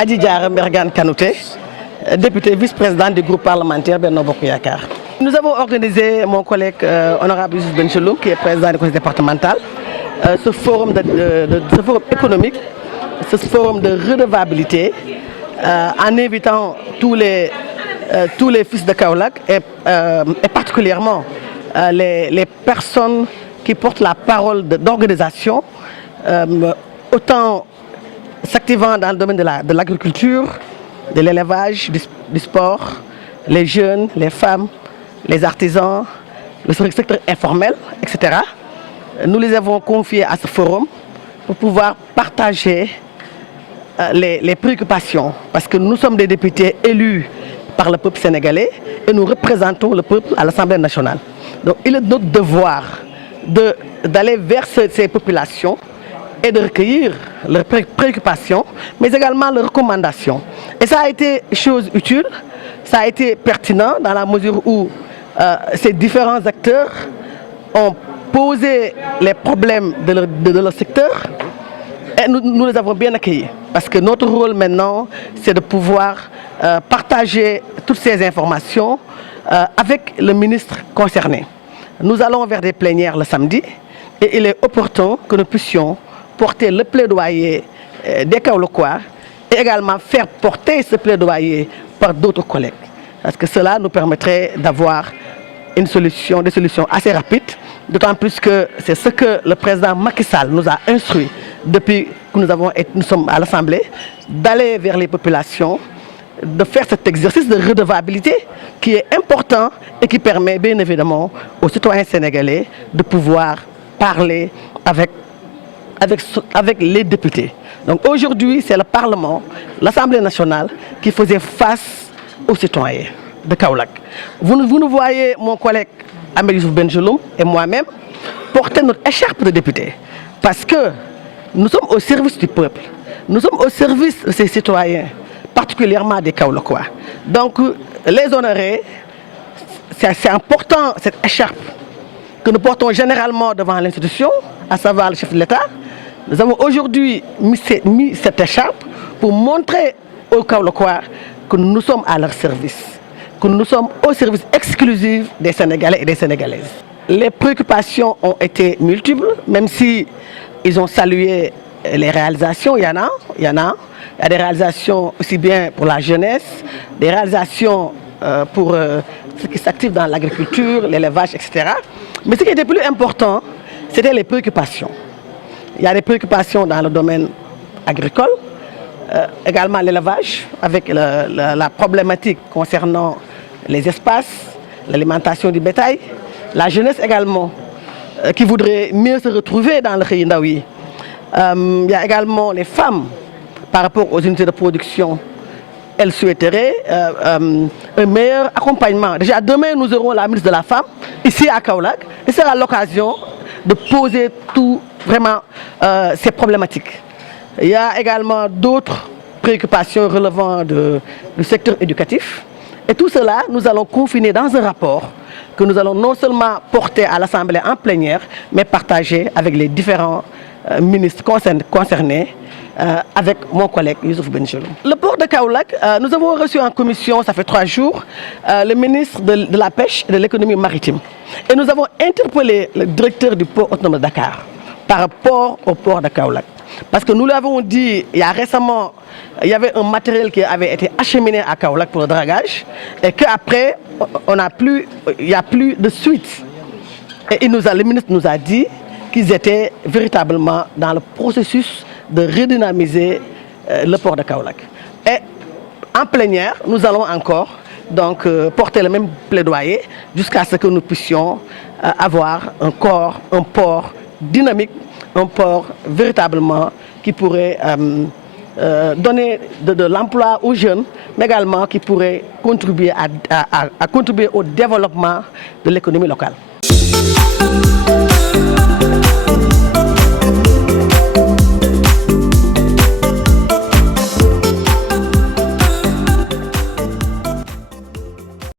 Adidjara Mergane Kanouté, député vice-président du groupe parlementaire Benno Bokk Yakaar. Nous avons organisé, mon collègue honorable Youssouf Bencheloum, qui est président du conseil départemental, ce forum économique, ce forum de redevabilité, en invitant tous les fils de Kaolack et particulièrement les personnes qui portent la parole d'organisation, autant s'activant dans le domaine de l'agriculture, de l'élevage, du sport, les jeunes, les femmes, les artisans, le secteur informel, etc. Nous les avons confiés à ce forum pour pouvoir partager les préoccupations, parce que nous sommes des députés élus par le peuple sénégalais et nous représentons le peuple à l'Assemblée nationale. Donc il est notre devoir d'aller vers ces populations et de recueillir leurs préoccupations, mais également leurs recommandations. Et ça a été chose utile, ça a été pertinent dans la mesure où ces différents acteurs ont posé les problèmes de leur secteur et nous les avons bien accueillis. Parce que notre rôle maintenant, c'est de pouvoir partager toutes ces informations avec le ministre concerné. Nous allons vers des plénières le samedi et il est opportun que nous puissions porter le plaidoyer des Kaolackois et également faire porter ce plaidoyer par d'autres collègues. Parce que cela nous permettrait d'avoir des solutions assez rapides, d'autant plus que c'est ce que le président Macky Sall nous a instruit depuis que nous sommes à l'Assemblée, d'aller vers les populations, de faire cet exercice de redevabilité qui est important et qui permet bien évidemment aux citoyens sénégalais de pouvoir parler avec les députés. Donc aujourd'hui, c'est le Parlement, l'Assemblée nationale qui faisait face aux citoyens de Kaolack. Vous nous voyez, mon collègue Ahmed Youssouf Bencheloum et moi-même, porter notre écharpe de député. Parce que nous sommes au service du peuple. Nous sommes au service de ces citoyens, particulièrement des Kaolackois. Donc, les honorer, c'est important, cette écharpe que nous portons généralement devant l'institution, à savoir le chef de l'État. Nous avons aujourd'hui mis cette écharpe pour montrer aux Kaolackois que nous sommes à leur service, que nous sommes au service exclusif des Sénégalais et des Sénégalaises. Les préoccupations ont été multiples, même si ils ont salué les réalisations, il y a des réalisations aussi bien pour la jeunesse, des réalisations pour ceux qui s'activent dans l'agriculture, l'élevage, etc. Mais ce qui était plus important, c'était les préoccupations. Il y a des préoccupations dans le domaine agricole, également l'élevage, avec la problématique concernant les espaces, l'alimentation du bétail, la jeunesse également, qui voudrait mieux se retrouver dans le Xëy Ndaw yi. Il y a également les femmes par rapport aux unités de production. Elles souhaiteraient un meilleur accompagnement. Déjà demain, nous aurons la ministre de la Femme ici à Kaolack et ce sera l'occasion de poser tout vraiment ces problématiques. Il y a également d'autres préoccupations relevant du secteur éducatif. Et tout cela, nous allons confiner dans un rapport que nous allons non seulement porter à l'Assemblée en plénière, mais partager avec les différents ministres concernés, avec mon collègue Youssouf Bencheloum. Le port de Kaolack, nous avons reçu en commission, ça fait 3 jours, le ministre de la Pêche et de l'économie maritime. Et nous avons interpellé le directeur du port autonome de Dakar par rapport au port de Kaolack. Parce que nous l'avons dit, il y a récemment, il y avait un matériel qui avait été acheminé à Kaolack pour le dragage et qu'après, il n'y a plus de suite. Et le ministre nous a dit qu'ils étaient véritablement dans le processus de redynamiser le port de Kaolack. Et en plénière, nous allons encore donc, porter le même plaidoyer jusqu'à ce que nous puissions avoir un port dynamique, un port véritablement qui pourrait donner de l'emploi aux jeunes, mais également qui pourrait contribuer contribuer au développement de l'économie locale.